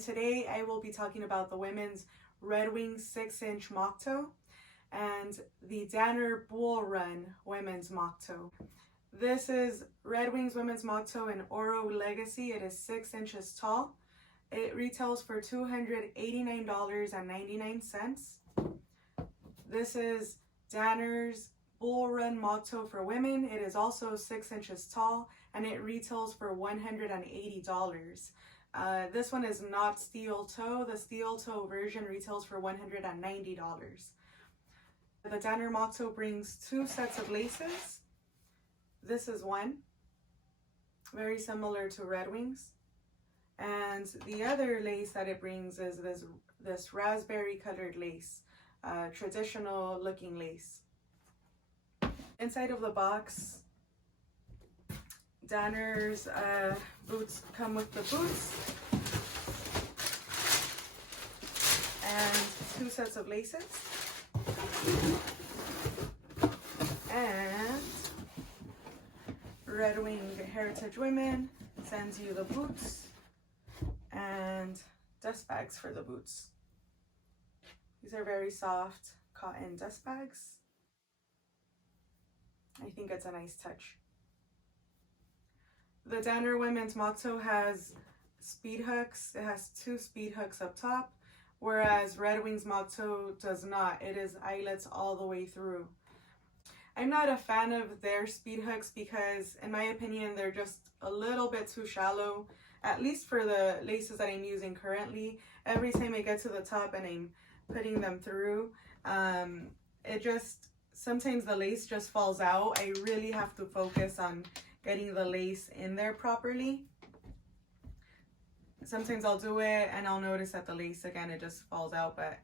today I will be talking about the women's Red Wing 6-inch Moc Toe and the Danner Bull Run women's Moc Toe. This is Red Wing's women's Moc Toe in Oro Legacy. It is 6 inches tall. It retails for $289.99. This is Danner's Bull Run Moc Toe for women. It is also 6 inches tall and it retails for $180. This one is not steel toe. The steel toe version retails for $190. The Danner Moc Toe brings 2 sets of laces. This is one, very similar to Red Wing's. And the other lace that it brings is this raspberry colored lace, traditional looking lace. Inside of the box, Danner's boots come with the boots and 2 sets of laces. And Red Wing Heritage Women sends you the boots and dust bags for the boots. These are very soft cotton dust bags. I think it's a nice touch. The Danner women's Moc Toe has speed hooks. It has 2 speed hooks up top, whereas Red Wing's Moc Toe does not. It is eyelets all the way through. I'm not a fan of their speed hooks because, in my opinion, they're just a little bit too shallow, at least for the laces that I'm using currently. Every time I get to the top and I'm putting them through, sometimes the lace just falls out. I really have to focus on getting the lace in there properly. Sometimes I'll do it and I'll notice that the lace, again, it just falls out, but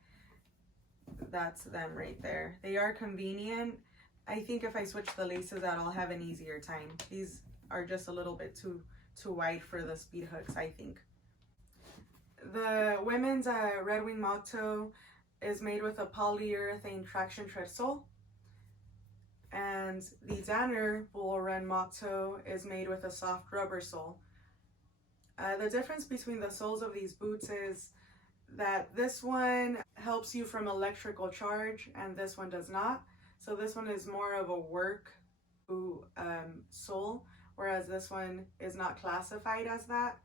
that's them right there. They are convenient. I think if I switch the laces out, I'll have an easier time. These are just a little bit too wide for the speed hooks, I think. The women's Red Wing Moc Toe is made with a polyurethane traction tread sole. And the Danner Bull Run Moc Toe is made with a soft rubber sole. The difference between the soles of these boots is that this one helps you from electrical charge and this one does not. So this one is more of a work sole, whereas this one is not classified as that.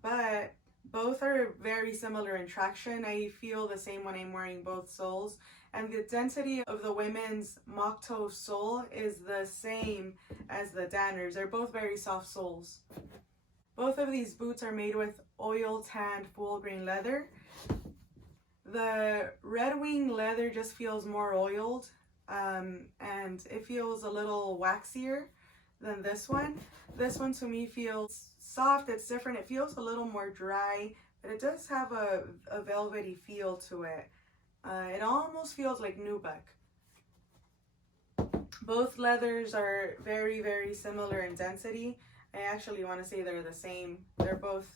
But both are very similar in traction. I feel the same when I'm wearing both soles. And the density of the women's Moc Toe sole is the same as the Danner's. They're both very soft soles. Both of these boots are made with oil tanned full grain leather. The Red Wing leather just feels more oiled and it feels a little waxier than this one. This one to me feels soft. It's different. It feels a little more dry, but it does have a velvety feel to it. It almost feels like nubuck. Both leathers are very, very similar in density. I actually want to say they're the same. They're both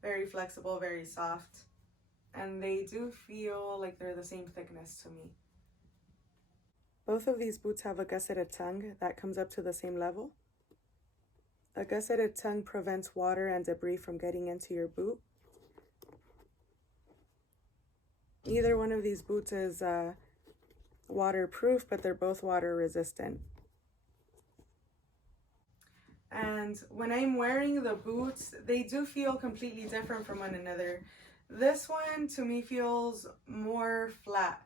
very flexible, very soft, and they do feel like they're the same thickness to me. Both of these boots have a gusseted tongue that comes up to the same level. A gusseted tongue prevents water and debris from getting into your boot. Either one of these boots is waterproof, but they're both water resistant. And when I'm wearing the boots, they do feel completely different from one another. This one to me feels more flat.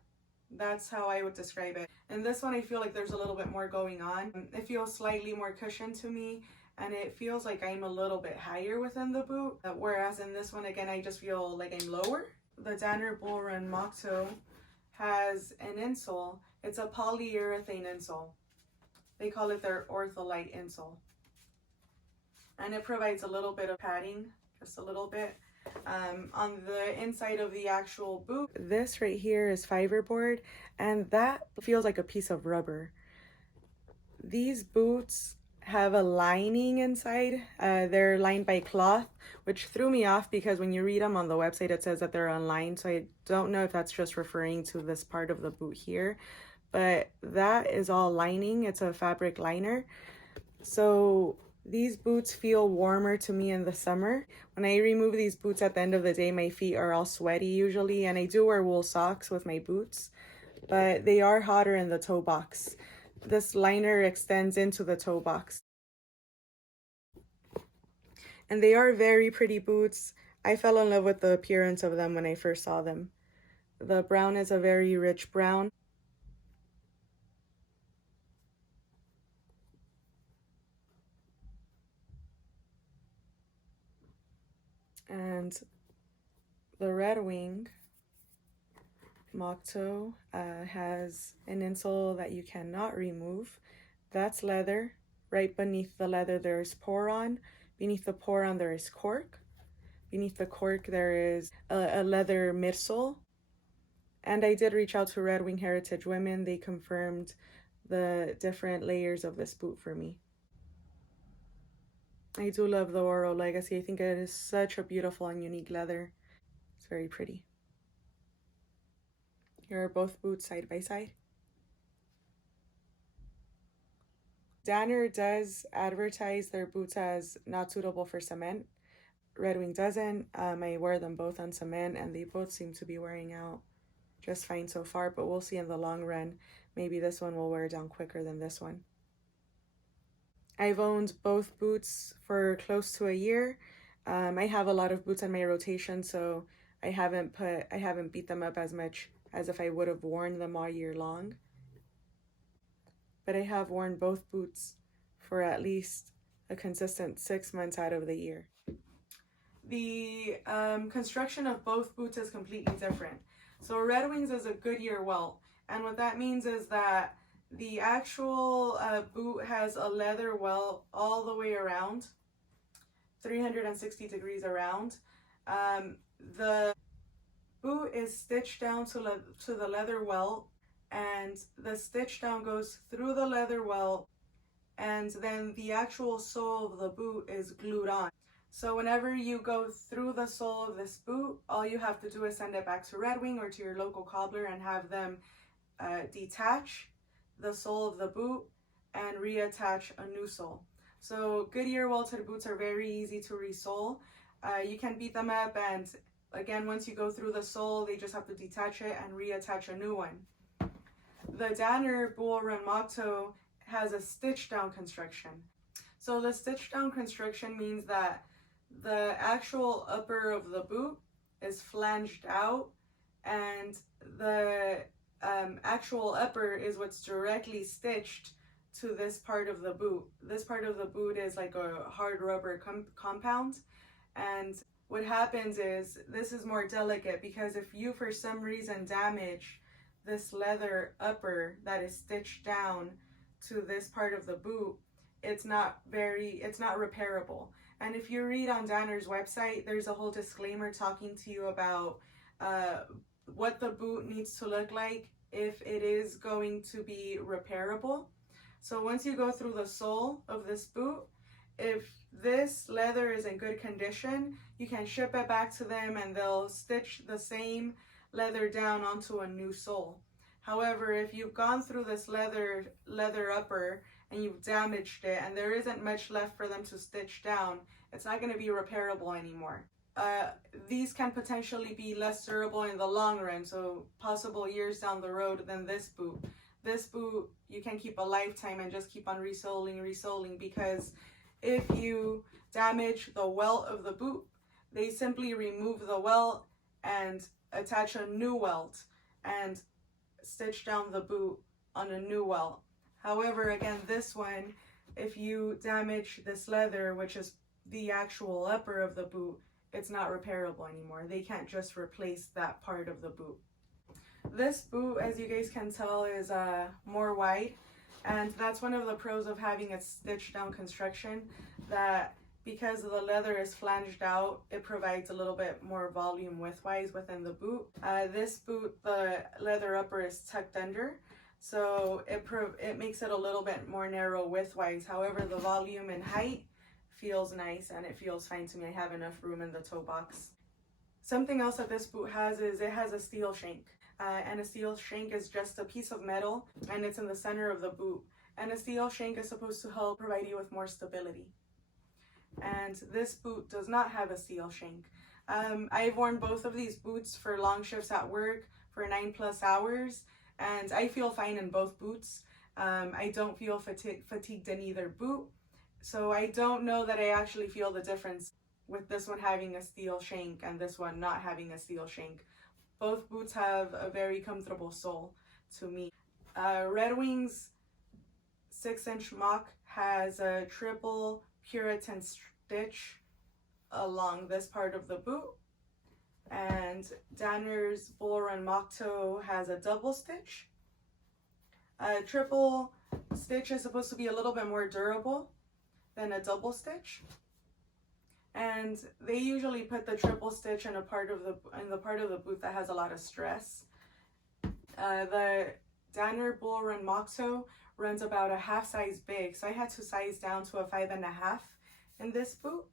That's how I would describe it. And this one I feel like there's a little bit more going on. It feels slightly more cushioned to me, and it feels like I'm a little bit higher within the boot. Whereas in this one, again, I just feel like I'm lower. The Danner Bull Run Moc Toe has an insole. It's a polyurethane insole. They call it their Ortholite insole. And it provides a little bit of padding, just a little bit, on the inside of the actual boot. This right here is fiberboard, and that feels like a piece of rubber. These boots have a lining inside. They're lined by cloth, which threw me off because when you read them on the website, it says that they're unlined. So I don't know if that's just referring to this part of the boot here, but that is all lining. It's a fabric liner. So These boots feel warmer to me in the summer. When I remove these boots at the end of the day, my feet are all sweaty usually, and I do wear wool socks with my boots, but they are hotter in the toe box. This liner extends into the toe box. And they are very pretty boots. I fell in love with the appearance of them when I first saw them. The brown is a very rich brown. And the Red Wing Moc Toe has an insole that you cannot remove. That's leather. Right beneath the leather there is poron. Beneath the poron there is cork. Beneath the cork there is a leather midsole. And I did reach out to Red Wing Heritage Women. They confirmed the different layers of this boot for me. I do love the Oro Legacy. I think it is such a beautiful and unique leather. It's very pretty. Here are both boots side by side. Danner does advertise their boots as not suitable for cement. Red Wing doesn't. I wear them both on cement and they both seem to be wearing out just fine so far, but we'll see in the long run. Maybe this one will wear down quicker than this one. I've owned both boots for close to a year. I have a lot of boots on my rotation, so I haven't beat them up as much as if I would have worn them all year long. But I have worn both boots for at least a consistent 6 months out of the year. The construction of both boots is completely different. So Red Wings is a Goodyear welt, and what that means is that the actual boot has a leather welt all the way around, 360 degrees around. The boot is stitched down to the leather welt, and the stitch down goes through the leather welt, and then the actual sole of the boot is glued on. So whenever you go through the sole of this boot, all you have to do is send it back to Red Wing or to your local cobbler and have them detach the sole of the boot and reattach a new sole. So Goodyear welted boots are very easy to resole. You can beat them up, and again, once you go through the sole, they just have to detach it and reattach a new one. The Danner Bull Run Moc Toe has a stitch down construction. So the stitch down construction means that the actual upper of the boot is flanged out, and the actual upper is what's directly stitched to this part of the boot. This part of the boot is like a hard rubber compound, and what happens is this is more delicate because if you for some reason damage this leather upper that is stitched down to this part of the boot, it's not repairable. And if you read on Danner's website, there's a whole disclaimer talking to you about what the boot needs to look like if it is going to be repairable. So once you go through the sole of this boot, if this leather is in good condition, you can ship it back to them and they'll stitch the same leather down onto a new sole. However, if you've gone through this leather upper and you've damaged it and there isn't much left for them to stitch down, it's not going to be repairable anymore. These can potentially be less durable in the long run, so possible years down the road than this boot. This boot you can keep a lifetime and just keep on resoling, because if you damage the welt of the boot, they simply remove the welt and attach a new welt and stitch down the boot on a new welt. However, again, this one, if you damage this leather, which is the actual upper of the boot, it's not repairable anymore. They can't just replace that part of the boot. This boot, as you guys can tell, is more wide, and that's one of the pros of having a stitch down construction, that because the leather is flanged out, it provides a little bit more volume widthwise within the boot. This boot, the leather upper is tucked under, so it makes it a little bit more narrow widthwise. However, the volume and height feels nice and it feels fine to me. I have enough room in the toe box. Something else that this boot has is it has a steel shank. And a steel shank is just a piece of metal, and it's in the center of the boot. And a steel shank is supposed to help provide you with more stability. and this boot does not have a steel shank. I've worn both of these boots for long shifts at work for 9+ hours, and I feel fine in both boots. I don't feel fatigued in either boot, so I don't know that I actually feel the difference with this one having a steel shank and this one not having a steel shank. Both boots have a very comfortable sole to me. Red Wing's 6-inch Moc has a triple Puritan stitch along this part of the boot, and Danner's Bull Run Moc Toe has a double stitch. A triple stitch is supposed to be a little bit more durable than a double stitch, and they usually put the triple stitch in the part of the boot that has a lot of stress. The Danner Bull Run Moc Toe runs about a half size big, so I had to size down to a 5.5 in this boot.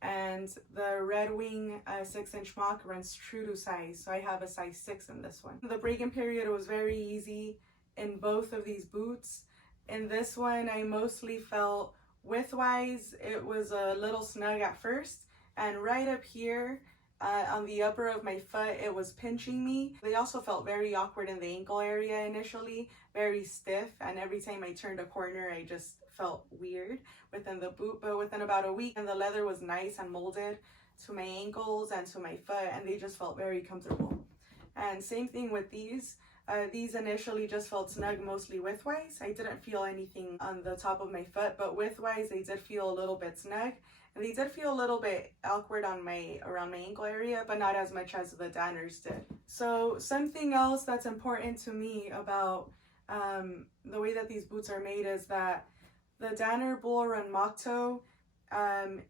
And the Red Wing 6-inch Moc runs true to size, so I have a size 6 in this one. The break-in period was very easy in both of these boots. In this one, I mostly felt width-wise, it was a little snug at first, and right up here on the upper of my foot, it was pinching me. They also felt very awkward in the ankle area initially, very stiff, and every time I turned a corner, I just felt weird within the boot. But within about a week, and the leather was nice and molded to my ankles and to my foot, and they just felt very comfortable. And same thing with these. These initially just felt snug, mostly widthwise. I didn't feel anything on the top of my foot, but widthwise they did feel a little bit snug. And they did feel a little bit awkward on around my ankle area, but not as much as the Danners did. So something else that's important to me about the way that these boots are made is that the Danner Bull Run Moc Toe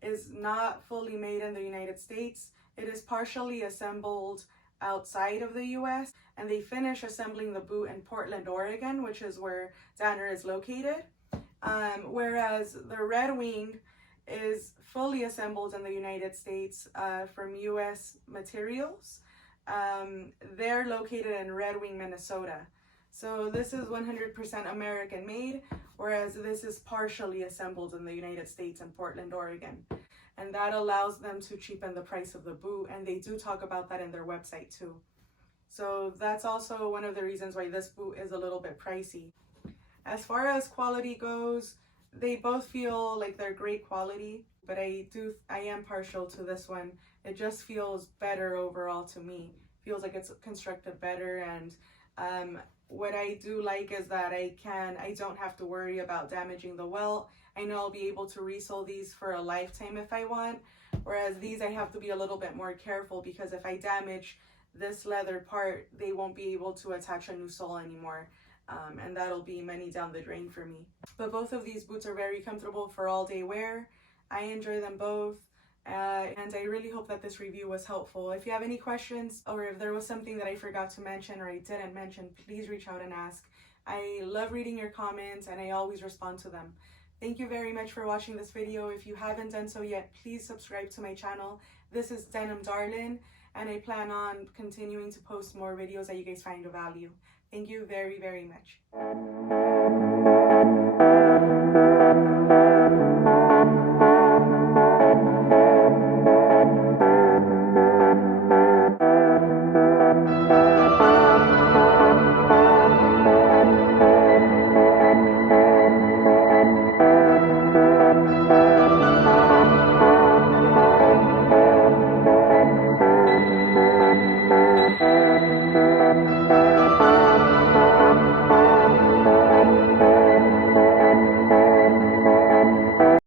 is not fully made in the United States. It is partially assembled outside of the US, and they finish assembling the boot in Portland, Oregon, which is where Danner is located. Whereas the Red Wing is fully assembled in the United States from US materials. They're located in Red Wing, Minnesota. So this is 100% American made, whereas this is partially assembled in the United States in Portland, Oregon. And that allows them to cheapen the price of the boot, and they do talk about that in their website too. So that's also one of the reasons why this boot is a little bit pricey. As far as quality goes, they both feel like they're great quality, but I am partial to this one. It just feels better overall to me. Feels like it's constructed better, and what I do like is that I don't have to worry about damaging the welt. I know I'll be able to resole these for a lifetime if I want, whereas these I have to be a little bit more careful, because if I damage this leather part, they won't be able to attach a new sole anymore, and that'll be money down the drain for me. But both of these boots are very comfortable for all day wear. I enjoy them both, and I really hope that this review was helpful. If you have any questions, or if there was something that I forgot to mention or I didn't mention, please reach out and ask. I love reading your comments, and I always respond to them. Thank you very much for watching this video. If you haven't done so yet, please subscribe to my channel. This is Denim Darlin, and I plan on continuing to post more videos that you guys find of value. Thank you very, very much.